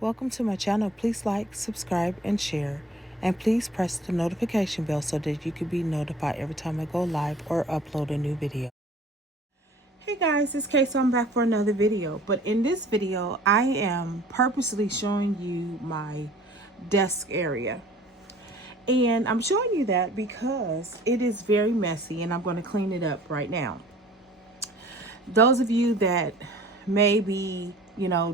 Welcome to my channel. Please like, subscribe, and share. And please press the notification bell so that you can be notified every time I go live or upload a new video. Hey guys, it's Kay, so I'm back for another video. But in this video, I am purposely showing you my desk area. And I'm showing you that because it is very messy and I'm going to clean it up right now. Those of you that may be,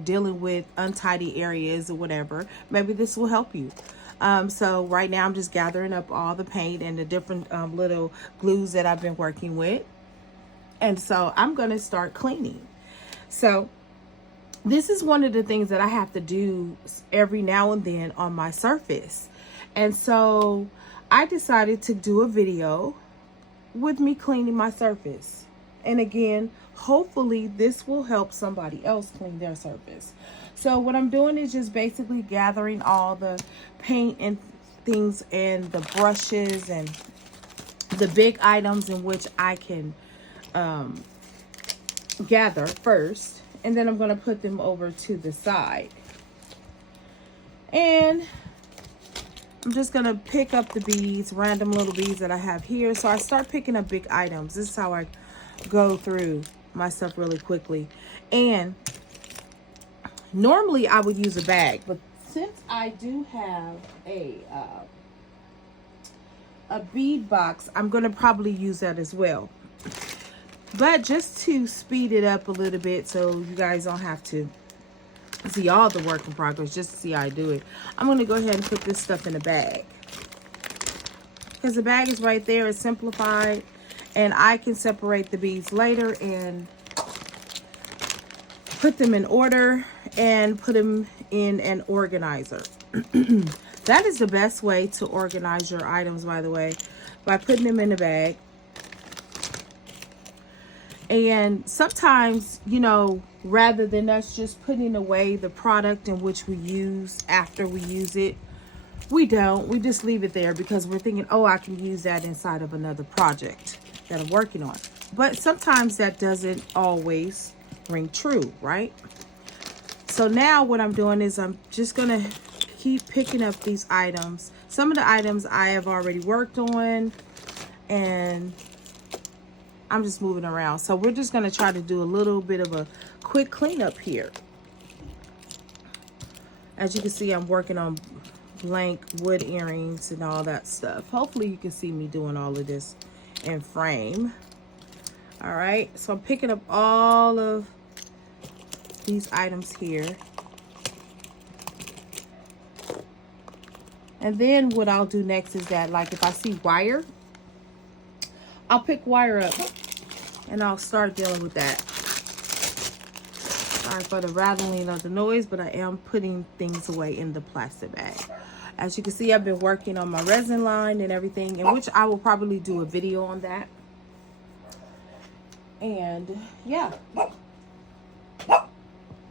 dealing with untidy areas or whatever, maybe this will help you. So right now I'm just gathering up all the paint and the different little glues that I've been working with. And so I'm going to start cleaning. So this is one of the things that I have to do every now and then on my surface. And so I decided to do a video with me cleaning my surface. And again, hopefully this will help somebody else clean their surface. So what I'm doing is just basically gathering all the paint and things and the brushes and the big items in which I can gather first. And then I'm going to put them over to the side. And I'm just going to pick up the beads, random little beads that I have here. So I start picking up big items. This is how I go through my stuff really quickly. And normally I would use a bag, but since I do have a bead box, I'm going to probably use that as well. But just to speed it up a little bit so you guys don't have to see all the work in progress, just to see how I do it, I'm going to go ahead and put this stuff in a bag. Because the bag is right there, it's simplified, and I can separate the beads later and put them in order and put them in an organizer. That is the best way to organize your items, by the way, by putting them in a bag. And sometimes, rather than us just putting away the product in which we use after we use it, we don't. We just leave it there because we're thinking, oh, I can use that inside of another project that I'm working on. But sometimes that doesn't always ring true, right? So now what I'm doing is I'm just going to keep picking up these items. Some of the items I have already worked on, and I'm just moving around. So we're just going to try to do a little bit of a quick cleanup here. As you can see, I'm working on blank wood earrings and all that stuff. Hopefully you can see me doing all of this in frame. All right, so I'm picking up all of these items here. And then what I'll do next is that, like, if I see wire, I'll pick wire up and I'll start dealing with that. Sorry for the rattling of the noise, but I am putting things away in the plastic bag. As you can see, I've been working on my resin line and everything, in which I will probably do a video on that. And yeah,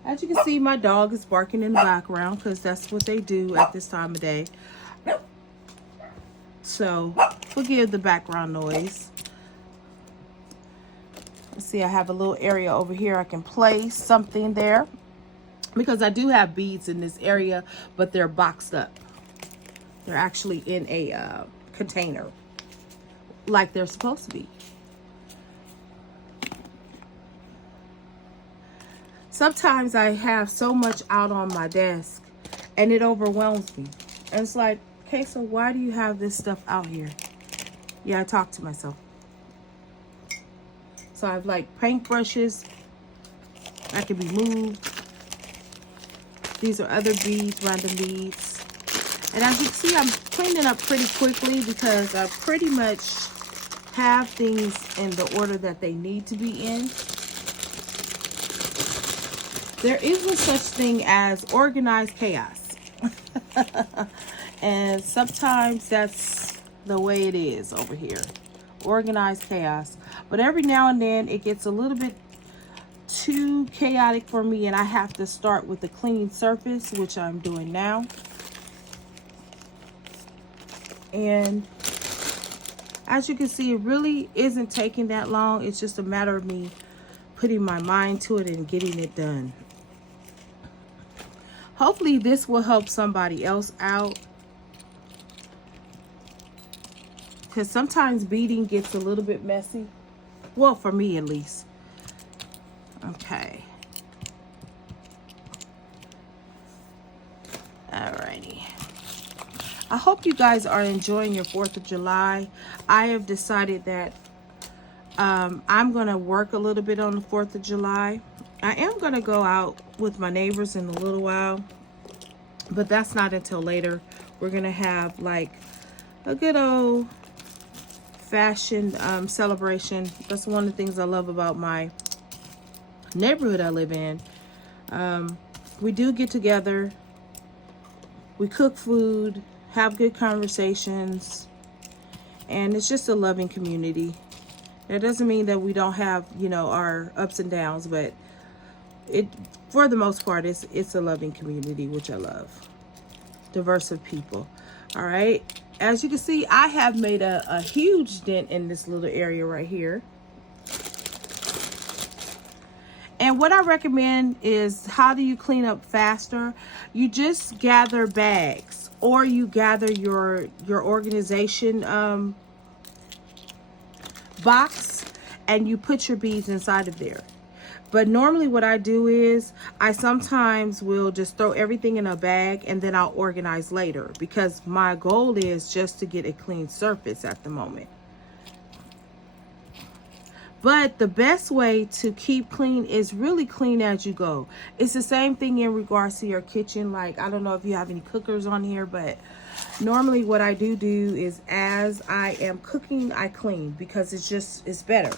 as you can see, my dog is barking in the background because that's what they do at this time of day. So forgive the background noise. Let's see, I have a little area over here. I can place something there because I do have beads in this area, but they're boxed up. They're actually in a container like they're supposed to be. Sometimes I have so much out on my desk and it overwhelms me. And it's like, okay, so why do you have this stuff out here? Yeah, I talk to myself. So I have like paintbrushes that can be moved. These are other beads, random beads. And as you can see, I'm cleaning up pretty quickly because I pretty much have things in the order that they need to be in. There is no such thing as organized chaos. And sometimes that's the way it is over here. Organized chaos. But every now and then it gets a little bit too chaotic for me and I have to start with a clean surface, which I'm doing now. And as you can see, it really isn't taking that long. It's just a matter of me putting my mind to it and getting it done. Hopefully this will help somebody else out, because sometimes beading gets a little bit messy. Well, for me at least. Okay. Alrighty. I hope you guys are enjoying your 4th of July. I have decided that I'm going to work a little bit on the 4th of July. I am going to go out with my neighbors in a little while, but that's not until later. We're going to have like a good old fashioned celebration. That's one of the things I love about my neighborhood I live in. We do get together. We cook food, have good conversations, and it's just a loving community. That doesn't mean that we don't have, you know, our ups and downs, but it, for the most part, it's a loving community, which I love. Diverse of people. All right. As you can see, I have made a huge dent in this little area right here. And what I recommend is, how do you clean up faster? You just gather bags, or you gather your organization box, and you put your beads inside of there. But normally what I do is I sometimes will just throw everything in a bag and then I'll organize later, because my goal is just to get a clean surface at the moment. But the best way to keep clean is really clean as you go. It's the same thing in regards to your kitchen. Like, I don't know if you have any cookers on here, but normally what I do is, as I am cooking, I clean, because it's better.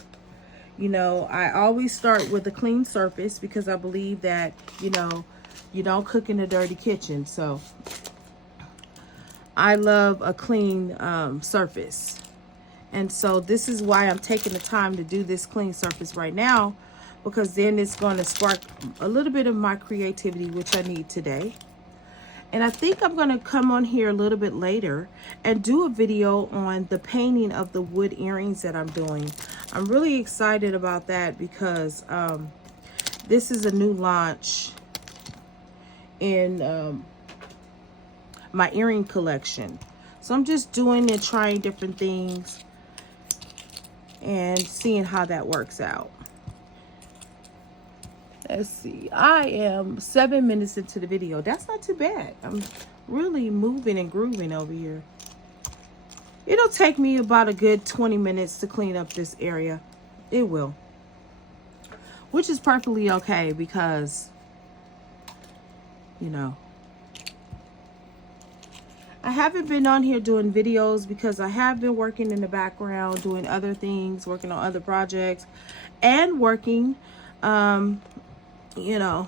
You know, I always start with a clean surface, because I believe that, you know, you don't cook in a dirty kitchen. So I love a clean surface. And so this is why I'm taking the time to do this clean surface right now, because then it's going to spark a little bit of my creativity, which I need today. And I think I'm going to come on here a little bit later and do a video on the painting of the wood earrings that I'm doing. I'm really excited about that, because this is a new launch in my earring collection. So I'm just doing and trying different things and seeing how that works out. Let's see. I am 7 minutes into the video. That's not too bad. I'm really moving and grooving over here. It'll take me about a good 20 minutes to clean up this area. It will. Which is perfectly okay, because, you know, I haven't been on here doing videos because I have been working in the background, doing other things, working on other projects, and working, you know,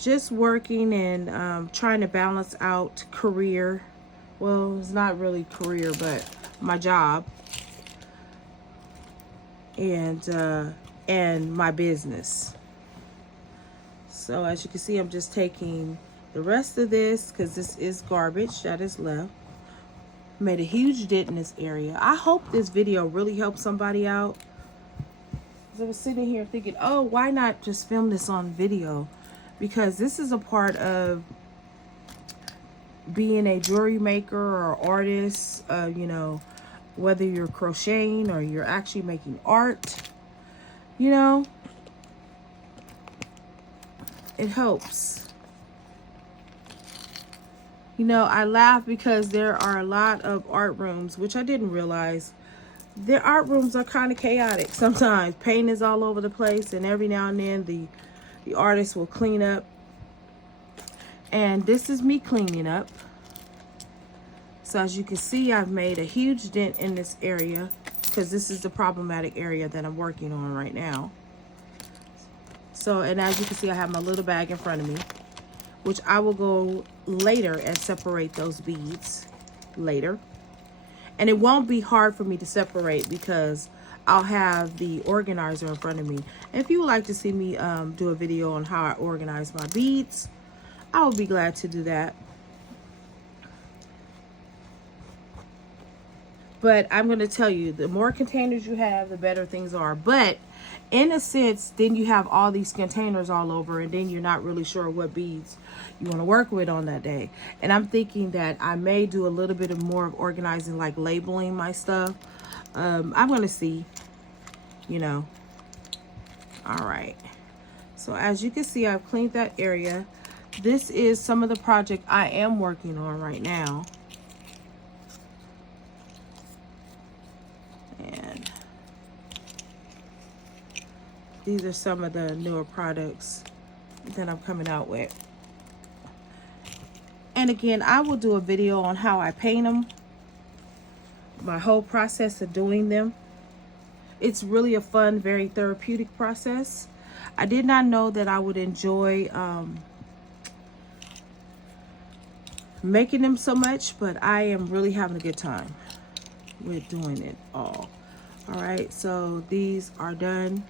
just working and trying to balance out career. Well, it's not really career, but my job and my business. So as you can see, I'm just taking the rest of this, because this is garbage that is left. Made a huge dent in this area. I hope this video really helps somebody out. I was sitting here thinking, oh, why not just film this on video? Because this is a part of being a jewelry maker or artist, you know, whether you're crocheting or you're actually making art, you know, it helps. You know, I laugh because there are a lot of art rooms, which I didn't realize. Their art rooms are kind of chaotic sometimes. Paint is all over the place, and every now and then the artist will clean up. And this is me cleaning up. So as you can see, I've made a huge dent in this area, because this is the problematic area that I'm working on right now. So, and as you can see, I have my little bag in front of me, which I will go later and separate those beads later. And it won't be hard for me to separate, because I'll have the organizer in front of me. And if you would like to see me do a video on how I organize my beads, I will be glad to do that. But I'm going to tell you, the more containers you have, the better things are. But in a sense, then you have all these containers all over, and then you're not really sure what beads you want to work with on that day. And I'm thinking that I may do a little bit of more of organizing, like labeling my stuff. I'm going to see, you know. All right. So as you can see, I've cleaned that area. This is some of the project I am working on right now. And these are some of the newer products that I'm coming out with. And again, I will do a video on how I paint them, my whole process of doing them. It's really a fun, very therapeutic process. I did not know that I would enjoy making them so much, but I am really having a good time with doing it all. All right, so these are done.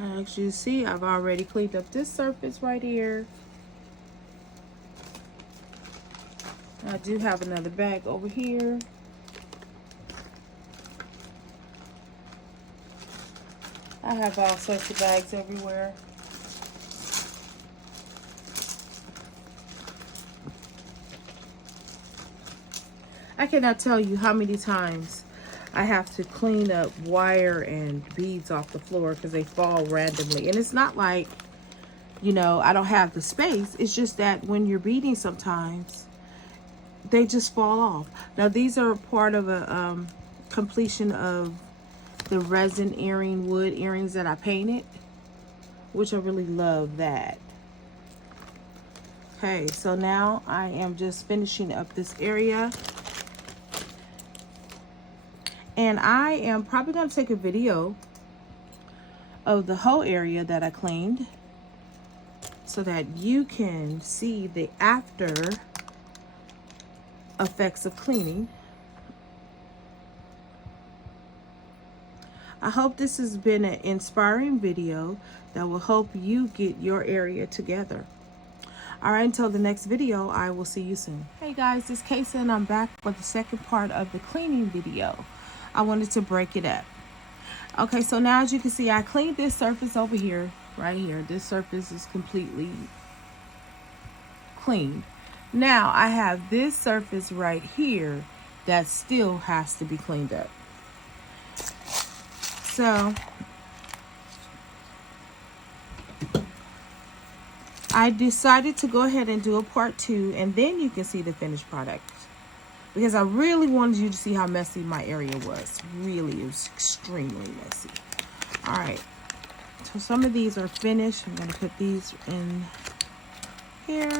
As you see, I've already cleaned up this surface right here. I do have another bag over here. I have all sorts of bags everywhere. I cannot tell you how many times I have to clean up wire and beads off the floor because they fall randomly. And it's not like, you know, I don't have the space. It's just that when you're beading sometimes, they just fall off. Now, these are part of a completion of the resin earring, wood earrings that I painted, which I really love that. Okay, so now I am just finishing up this area. And I am probably going to take a video of the whole area that I cleaned so that you can see the after effects of cleaning. I hope this has been an inspiring video that will help you get your area together. All right, until the next video, I will see you soon. Hey guys, it's Casey and I'm back for the second part of the cleaning video. I wanted to break it up. Okay, so now as you can see, I cleaned this surface over here, right here. This surface is completely clean. Now I have this surface right here that still has to be cleaned up. So I decided to go ahead and do a part 2, and then you can see the finished product. Because I really wanted you to see how messy my area was. Really, it was extremely messy. All right, so some of these are finished. I'm gonna put these in here.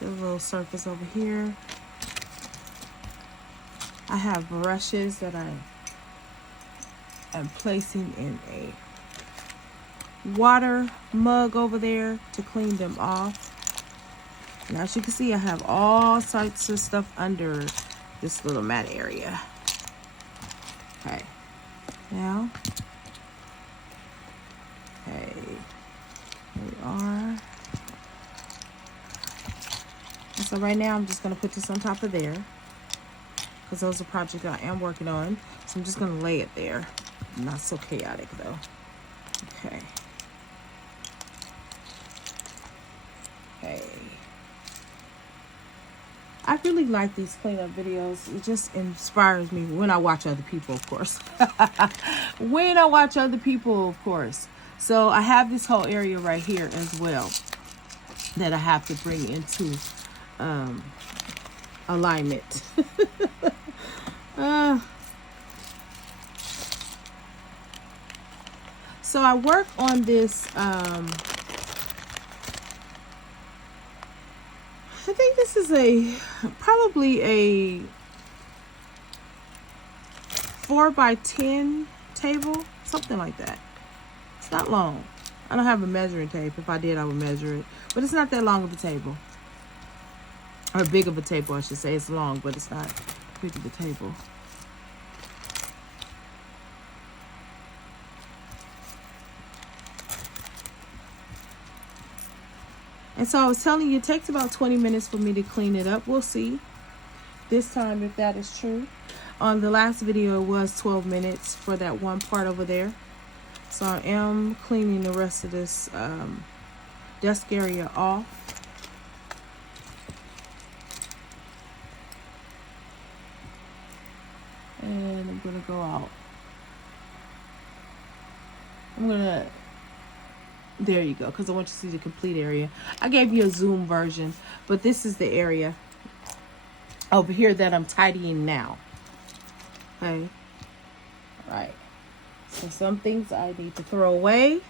There's a little surface over here. I have brushes that I am placing in a water mug over there to clean them off. And as you can see, I have all sorts of stuff under this little mat area. Okay, now, okay, here we are. And so right now I'm just gonna put this on top of there because those are projects I am working on. So I'm just gonna lay it there. Not so chaotic though. Okay. Okay. I really like these cleanup videos. It just inspires me when I watch other people, of course. When I watch other people, of course. So I have this whole area right here as well that I have to bring into alignment. So I work on this, I think this is probably a 4x10 table, something like that. It's not long. I don't have a measuring tape. If I did, I would measure it. But it's not that long of a table. Or big of a table, I should say. It's long, but it's not big of a table. And so I was telling you, it takes about 20 minutes for me to clean it up. We'll see this time if that is true. On the last video, it was 12 minutes for that one part over there. So I am cleaning the rest of this desk area off. And I'm gonna go out. There you go, because I want you to see the complete area. I gave you a zoom version, but this is the area over here that I'm tidying now. Okay. All right. So some things I need to throw away.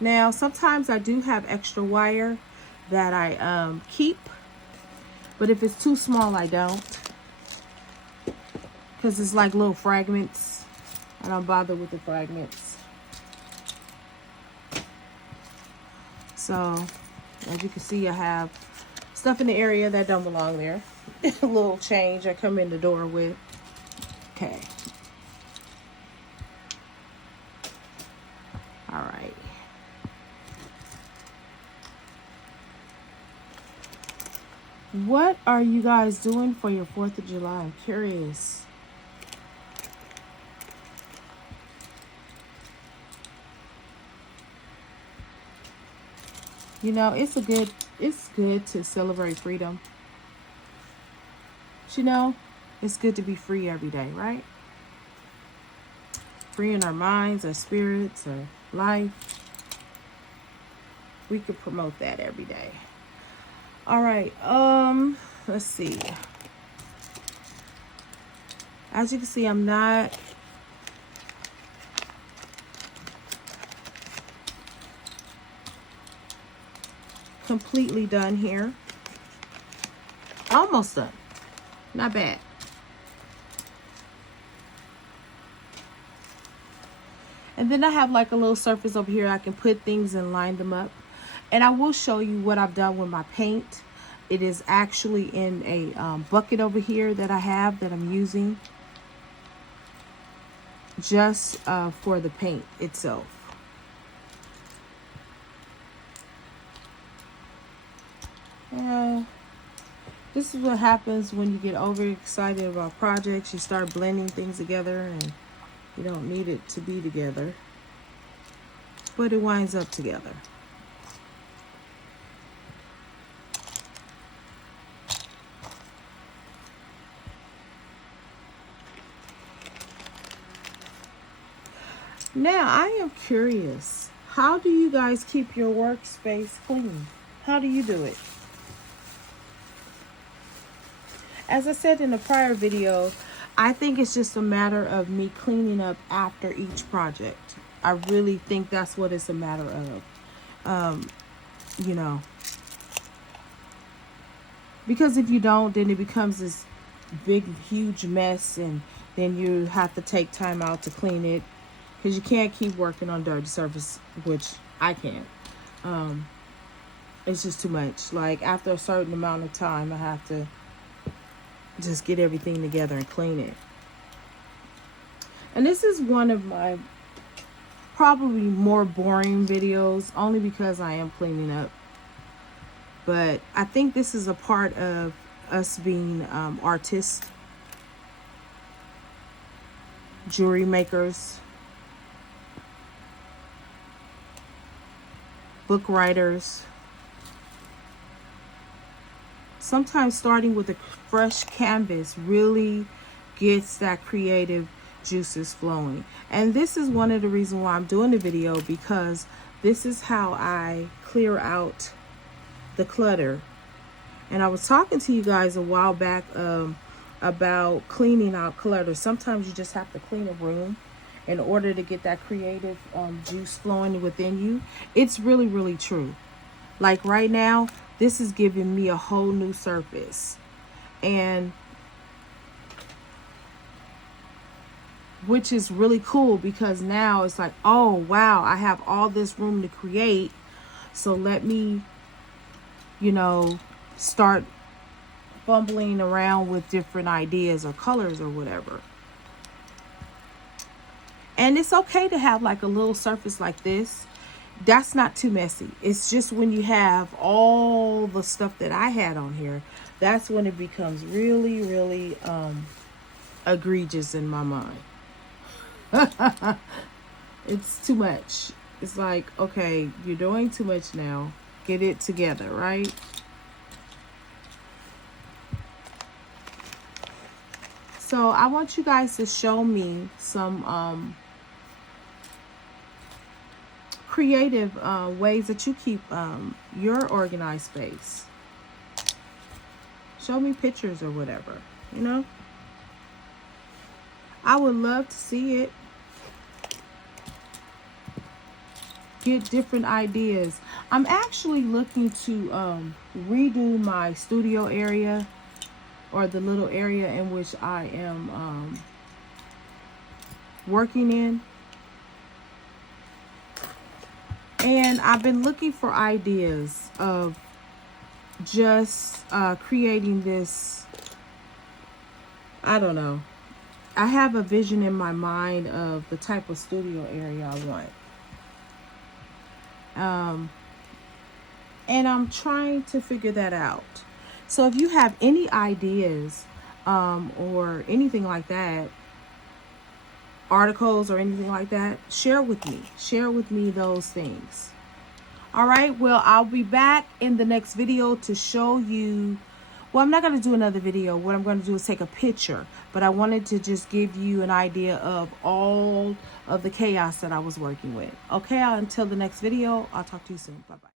Now, sometimes I do have extra wire that I keep, but if it's too small, I don't. Because it's like little fragments. I don't bother with the fragments. So, as you can see, I have stuff in the area that don't belong there. A little change I come in the door with. Okay. All right. What are you guys doing for your 4th of July? I'm curious. You know, it's good to celebrate freedom. But you know, it's good to be free every day, right? Free in our minds, our spirits, our life. We could promote that every day. All right, let's see. As you can see, I'm not completely done here. Almost done. Not bad. And then I have like a little surface over here. I can put things and line them up. And I will show you what I've done with my paint. It is actually in a bucket over here that I have that I'm using just for the paint itself. This is what happens when you get overexcited about projects. You start blending things together and you don't need it to be together, but it winds up together. Now, I am curious, how do you guys keep your workspace clean? How do you do it? As I said in a prior video, I think it's just a matter of me cleaning up after each project. I really think that's what it's a matter of. You know, because if you don't, then it becomes this big, huge mess, and then you have to take time out to clean it, because you can't keep working on dirty surface, which I can't. It's just too much. Like, after a certain amount of time, I have to just get everything together and clean it. And this is one of my probably more boring videos, only because I am cleaning up. But I think this is a part of us being artists, jewelry makers, book writers. Sometimes starting with a fresh canvas really gets that creative juices flowing. And this is one of the reasons why I'm doing the video, because this is how I clear out the clutter. And I was talking to you guys a while back about cleaning out clutter. Sometimes you just have to clean a room in order to get that creative juice flowing within you. It's really, really true. Like right now, this is giving me a whole new surface. And which is really cool, because now it's like, oh, wow, I have all this room to create. So let me, you know, start fumbling around with different ideas or colors or whatever. And it's okay to have like a little surface like this, that's not too messy. It's just when you have all the stuff that I had on here, that's when it becomes really, really egregious in my mind. It's too much. It's like, okay, you're doing too much now. Get it together, right? So I want you guys to show me some creative ways that you keep your organized space. Show me pictures or whatever, you know? I would love to see it. Get different ideas. I'm actually looking to redo my studio area, or the little area in which I am working in. And I've been looking for ideas of just creating this, I don't know. I have a vision in my mind of the type of studio area I want. And I'm trying to figure that out. So if you have any ideas or anything like that, articles or anything like that, share with me. Share with me those things. All right, well, I'll be back in the next video to show you. Well, I'm not going to do another video. What I'm going to do is take a picture. But I wanted to just give you an idea of all of the chaos that I was working with. Okay, until the next video, I'll talk to you soon. Bye-bye.